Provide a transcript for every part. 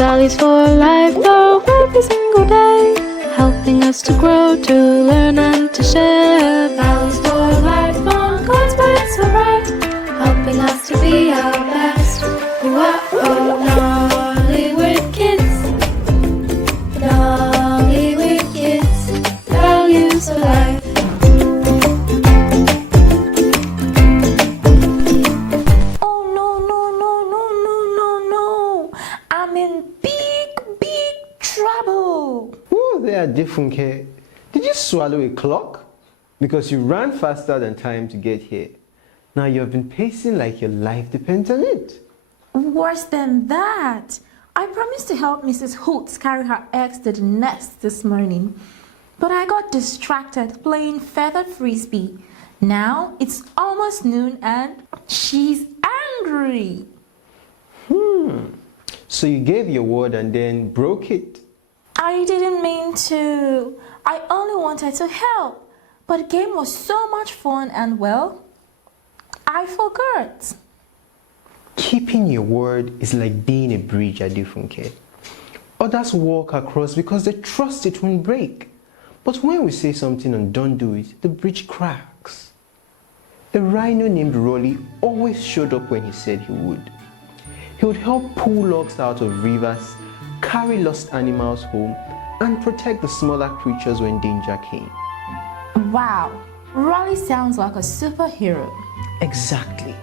Valleys for life, though every single day, helping us to grow, to learn and to share. Valleys for life on God's words so bright, helping us to be our best. Whoa, Nollywood kids, Nollywood kids, values for life. Adefunke, did you swallow a clock? Because you ran faster than time to get here. Now you have been pacing like your life depends on it. Worse than that. I promised to help Mrs. Hoots carry her eggs to the nest this morning, but I got distracted playing feather frisbee. Now it's almost noon and she's angry. So you gave your word and then broke it. I didn't mean to. I only wanted to help. But the game was so much fun and, well, I forgot. Keeping your word is like being a bridge, Adefunke. Others walk across because they trust it won't break. But when we say something and don't do it, the bridge cracks. A rhino named Rolly always showed up when he said he would. He would help pull logs out of rivers, carry lost animals home, and protect the smaller creatures when danger came. Wow, Rolly sounds like a superhero. Exactly.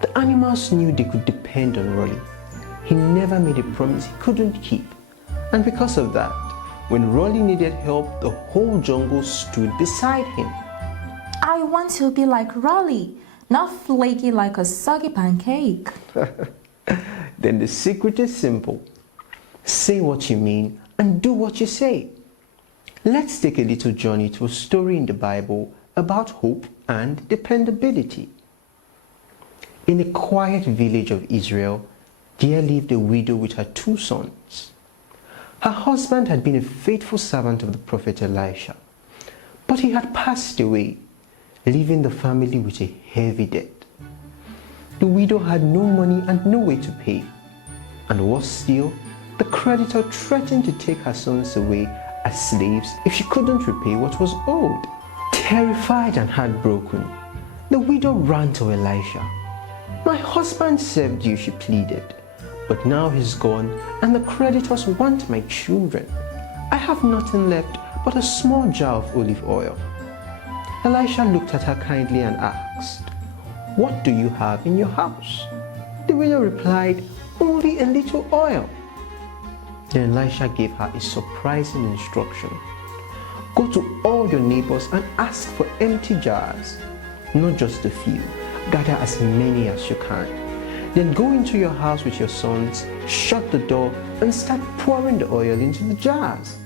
The animals knew they could depend on Rolly. He never made a promise he couldn't keep. And because of that, when Rolly needed help, the whole jungle stood beside him. I want to be like Rolly, not flaky like a soggy pancake. Then the secret is simple. Say what you mean and do what you say. Let's take a little journey to a story in the Bible about hope and dependability. In a quiet village of Israel, there lived a widow with her 2 sons. Her husband had been a faithful servant of the prophet Elisha, but he had passed away, leaving the family with a heavy debt. The widow had no money and no way to pay, and worse still, the creditor threatened to take her sons away as slaves if she couldn't repay what was owed. Terrified and heartbroken, the widow ran to Elisha. "My husband served you," she pleaded, "but now he's gone and the creditors want my children. I have nothing left but a small jar of olive oil." Elisha looked at her kindly and asked, "What do you have in your house?" The widow replied, "Only a little oil." Then Elisha gave her a surprising instruction. "Go to all your neighbors and ask for empty jars, not just a few. Gather as many as you can. Then go into your house with your sons, shut the door, and start pouring the oil into the jars."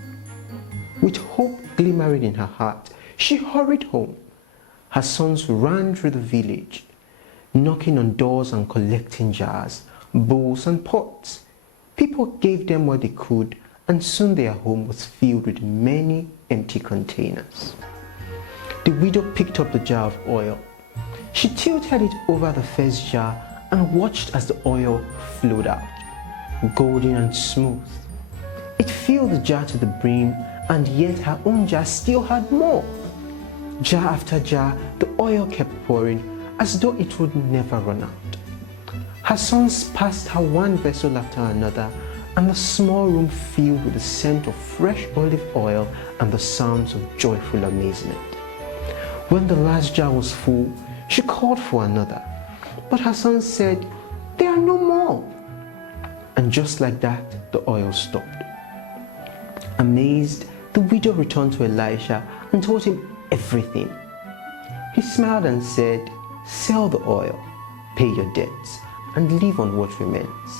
With hope glimmering in her heart, she hurried home. Her sons ran through the village, knocking on doors and collecting jars, bowls, and pots. People gave them what they could, and soon their home was filled with many empty containers. The widow picked up the jar of oil. She tilted it over the first jar and watched as the oil flowed out, golden and smooth. It filled the jar to the brim, and yet her own jar still had more. Jar after jar, the oil kept pouring as though it would never run out. Her sons passed her one vessel after another, and the small room filled with the scent of fresh olive oil and the sounds of joyful amazement. When the last jar was full, she called for another, but her sons said, "There are no more." And just like that, the oil stopped. Amazed, the widow returned to Elisha and told him everything. He smiled and said, "Sell the oil, pay your debts, and live on what remains."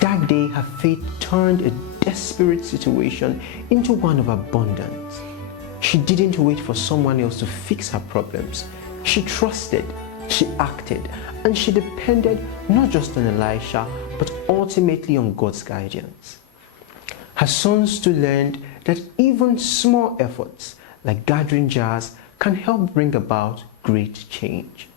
That day, her faith turned a desperate situation into one of abundance. She didn't wait for someone else to fix her problems. She trusted, she acted, and she depended not just on Elisha, but ultimately on God's guidance. Her sons too learned that even small efforts, like gathering jars, can help bring about great change.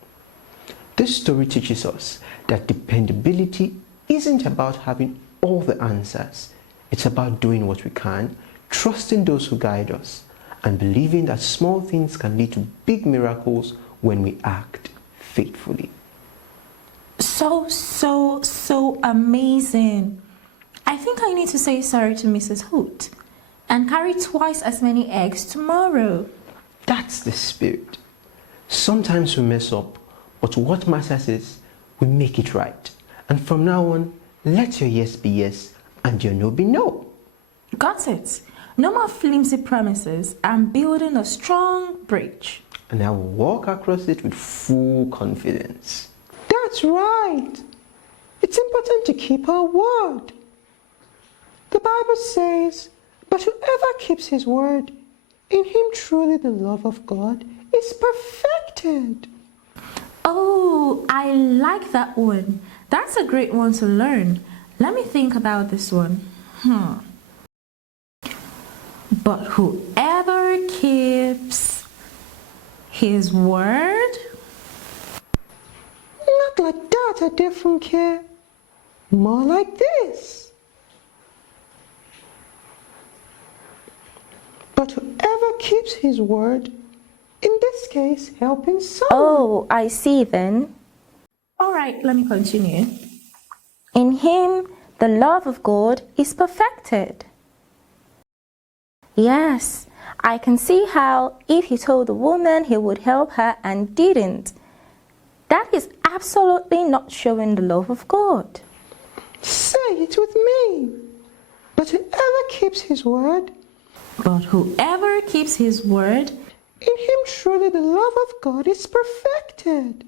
This story teaches us that dependability isn't about having all the answers. It's about doing what we can, trusting those who guide us, and believing that small things can lead to big miracles when we act faithfully. So amazing. I think I need to say sorry to Mrs. Hoot and carry twice as many eggs tomorrow. That's the spirit. Sometimes we mess up, but what matters is we make it right. And from now on, let your yes be yes and your no be no. Got it. No more flimsy promises. I'm building a strong bridge. And I will walk across it with full confidence. That's right. It's important to keep our word. The Bible says, "But whoever keeps his word, in him truly the love of God is perfected." Oh, I like that one. That's a great one to learn. Let me think about this one. But whoever keeps his word? Not like that, Adefunke. More like this. But whoever keeps his word, in this case, helping someone. Oh, I see then. All right, let me continue. In him, the love of God is perfected. Yes, I can see how if he told the woman he would help her and didn't, that is absolutely not showing the love of God. Say it with me. But whoever keeps his word, But whoever keeps his word, in him truly the love of God is perfected.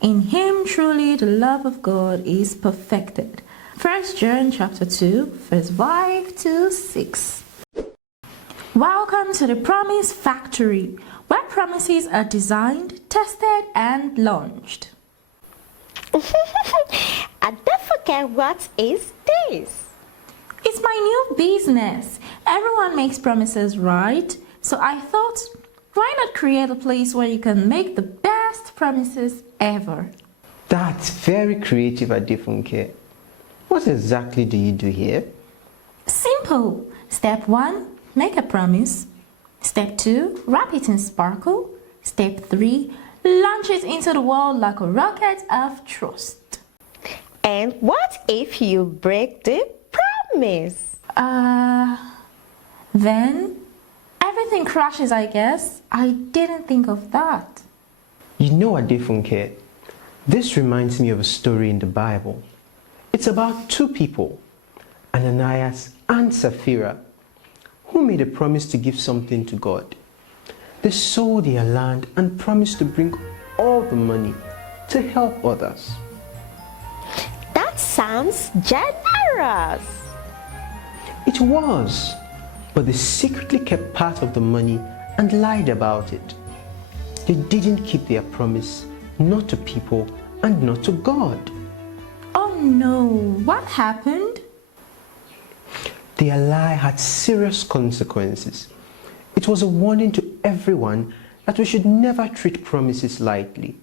in him truly the love of God is perfected. 1 John chapter 2, verse 5 to 6. Welcome to the Promise Factory, where promises are designed, tested, and launched. Adefunke, what is this? It's my new business. Everyone makes promises, right? So I thought, why not create a place where you can make the best promises ever? That's very creative, Adefunke. What exactly do you do here? Simple. Step 1, make a promise. Step 2, wrap it in sparkle. Step 3, launch it into the world like a rocket of trust. And what if you break the promise? Then everything crashes, I guess. I didn't think of that. You know, Adefunke, this reminds me of a story in the Bible. It's about two people, Ananias and Sapphira, who made a promise to give something to God. They sold their land and promised to bring all the money to help others. That sounds generous. It was, but they secretly kept part of the money and lied about it. They didn't keep their promise, not to people and not to God. Oh no, what happened? Their lie had serious consequences. It was a warning to everyone that we should never treat promises lightly,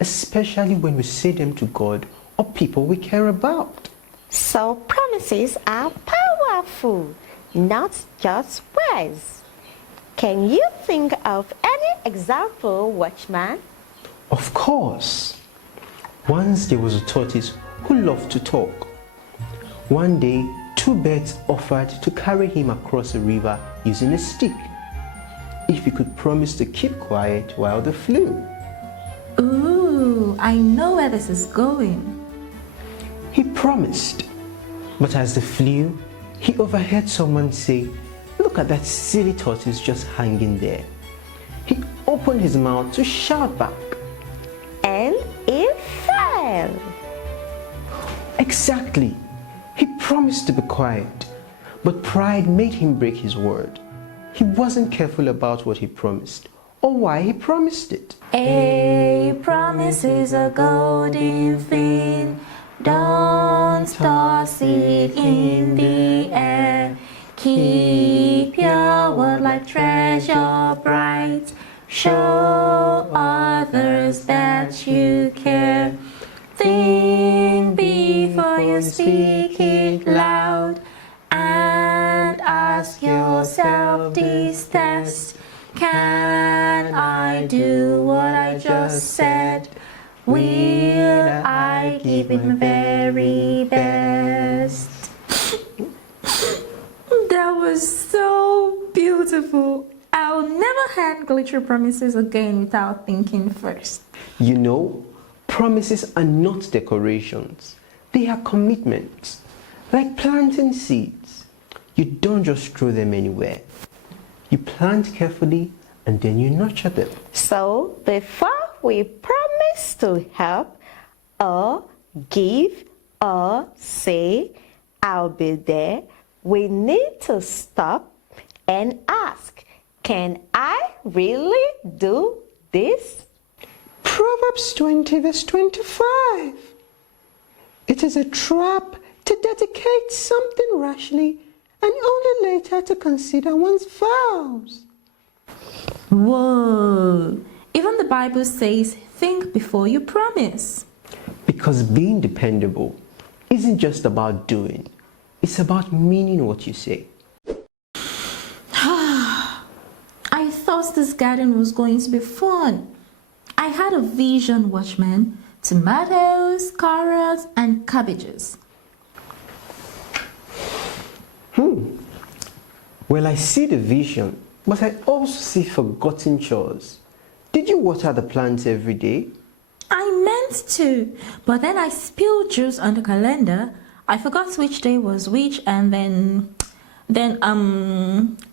especially when we say them to God or people we care about. So promises are powerful, not just words. Can you think of any example, Watchman? Of course. Once there was a tortoise who loved to talk. One day, two birds offered to carry him across a river using a stick, if he could promise to keep quiet while they flew. Ooh, I know where this is going. He promised, but as they flew, he overheard someone say, "Look at that silly tortoise just hanging there." He opened his mouth to shout back. And it fell. Exactly. He promised to be quiet, but pride made him break his word. He wasn't careful about what he promised or why he promised it. A promise is a golden thing. Don't toss it in the air. Keep your word like treasure bright. Show others that you care. Think before you you speak it loud and ask yourself this test. Can I do what I just said? Will I give it my very best? That was so beautiful. I'll never hand glitter promises again without thinking first. You know, promises are not decorations. They are commitments. Like planting seeds. You don't just throw them anywhere. You plant carefully and then you nurture them. So before we promise to help or give or say, I'll be there, we need to stop and ask, can I really do this? Proverbs 20 verse 25. It is a trap to dedicate something rashly and only later to consider one's vows. Whoa! Even the Bible says, think before you promise. Because being dependable isn't just about doing. It's about meaning what you say. I thought this garden was going to be fun. I had a vision, watchman. Tomatoes, carrots, and cabbages. Well, I see the vision, but I also see forgotten chores. Did you water the plants every day? I meant to, but then I spilled juice on the calendar. I forgot which day was which, and then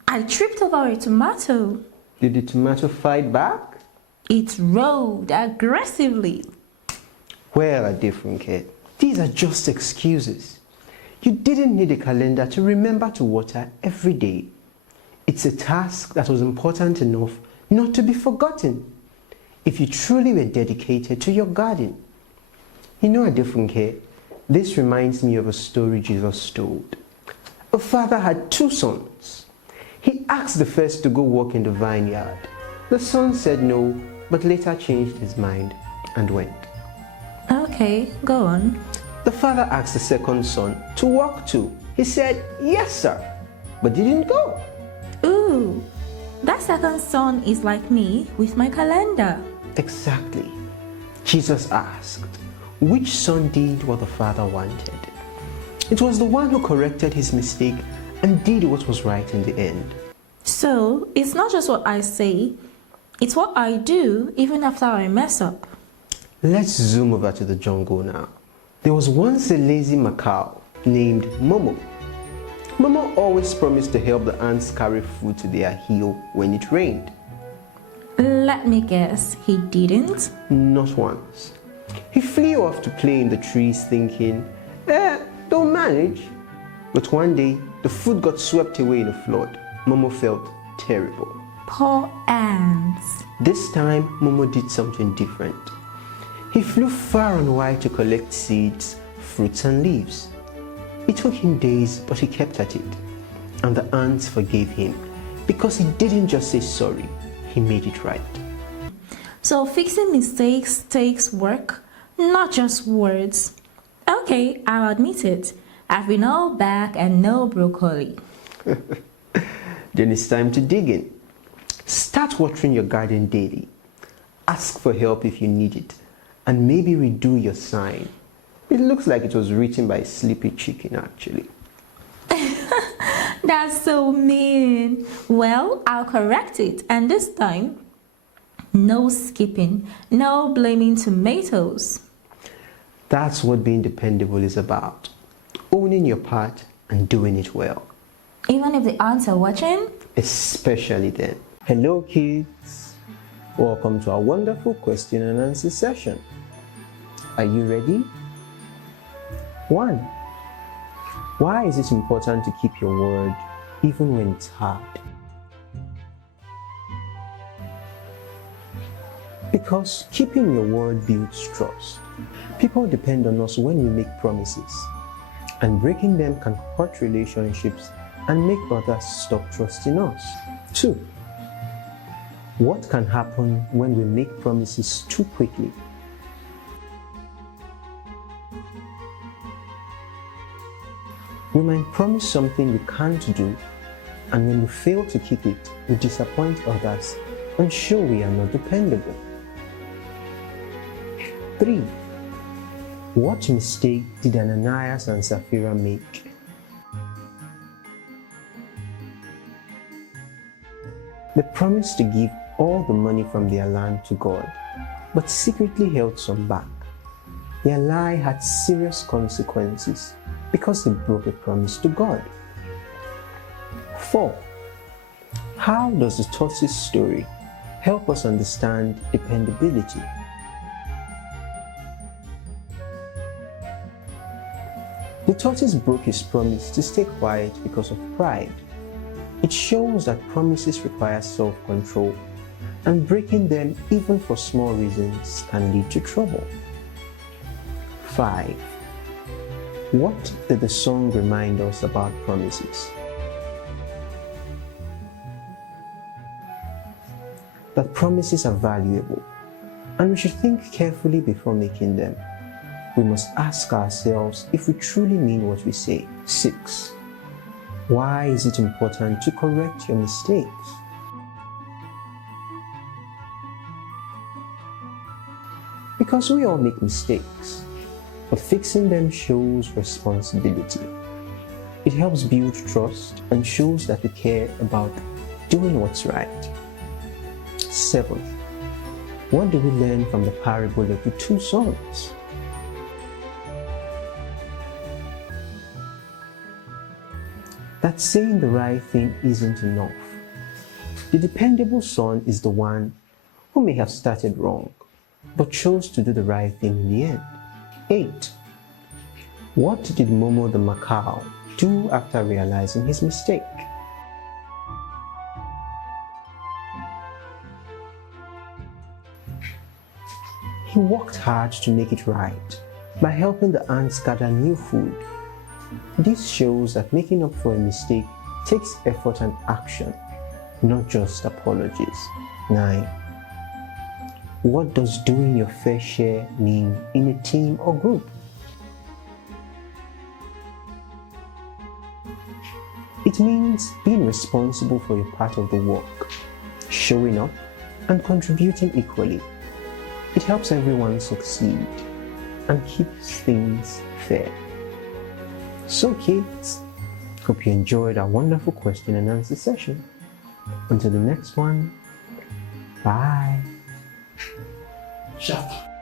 I tripped over a tomato. Did the tomato fight back? It rolled aggressively. Well, Adefunke, these are just excuses. You didn't need a calendar to remember to water every day. It's a task that was important enough not to be forgotten if you truly were dedicated to your garden. You know, Adefunke, this reminds me of a story Jesus told. A father had two sons. He asked the first to go work in the vineyard. The son said no, but later changed his mind and went. Okay, go on. The father asked the second son to work too. He said, yes, sir, but didn't go. Ooh, that second son is like me with my calendar. Exactly. Jesus asked, which son did what the father wanted? It was the one who corrected his mistake and did what was right in the end. So, it's not just what I say, it's what I do even after I mess up. Let's zoom over to the jungle now. There was once a lazy macaw named Momo. Momo always promised to help the ants carry food to their hill when it rained. Let me guess, he didn't? Not once. He flew off to play in the trees thinking, don't manage. But one day, the food got swept away in a flood. Momo felt terrible. Poor ants. This time, Momo did something different. He flew far and wide to collect seeds, fruits and leaves. It took him days, but he kept at it. And the ants forgave him because he didn't just say sorry, he made it right. So fixing mistakes takes work, not just words. Okay, I'll admit it. I've been all back and no broccoli. Then it's time to dig in. Start watering your garden daily. Ask for help if you need it. And maybe redo your sign. It looks like it was written by a sleepy chicken actually. That's so mean. Well, I'll correct it. And this time, no skipping, no blaming tomatoes. That's what being dependable is about. Owning your part and doing it well. Even if the ants are watching? Especially then. Hello kids. Welcome to our wonderful question and answer session. Are you ready? 1. Why is it important to keep your word even when it's hard? Because keeping your word builds trust. People depend on us when we make promises, and breaking them can hurt relationships and make others stop trusting us. 2. What can happen when we make promises too quickly? We might promise something we can't do, and when we fail to keep it, we disappoint others and show we are not dependable. 3. What mistake did Ananias and Sapphira make? They promised to give all the money from their land to God, but secretly held some back. Their lie had serious consequences because they broke a promise to God. 4. How does the tortoise story help us understand dependability? The tortoise broke his promise to stay quiet because of pride. It shows that promises require self-control, and breaking them even for small reasons can lead to trouble. 5. What did the song remind us about promises? That promises are valuable, and we should think carefully before making them. We must ask ourselves if we truly mean what we say. 6. Why is it important to correct your mistakes? Because we all make mistakes, but fixing them shows responsibility. It helps build trust and shows that we care about doing what's right. 7. What do we learn from the parable of the two sons? That saying the right thing isn't enough. The dependable son is the one who may have started wrong, but chose to do the right thing in the end. 8. What did Momo the macaw do after realizing his mistake? He worked hard to make it right by helping the ants gather new food. This shows that making up for a mistake takes effort and action, not just apologies. 9. What does doing your fair share mean in a team or group? It means being responsible for your part of the work, showing up and contributing equally. It helps everyone succeed and keeps things fair. So kids, hope you enjoyed our wonderful question and answer session. Until the next one, bye. Shut up.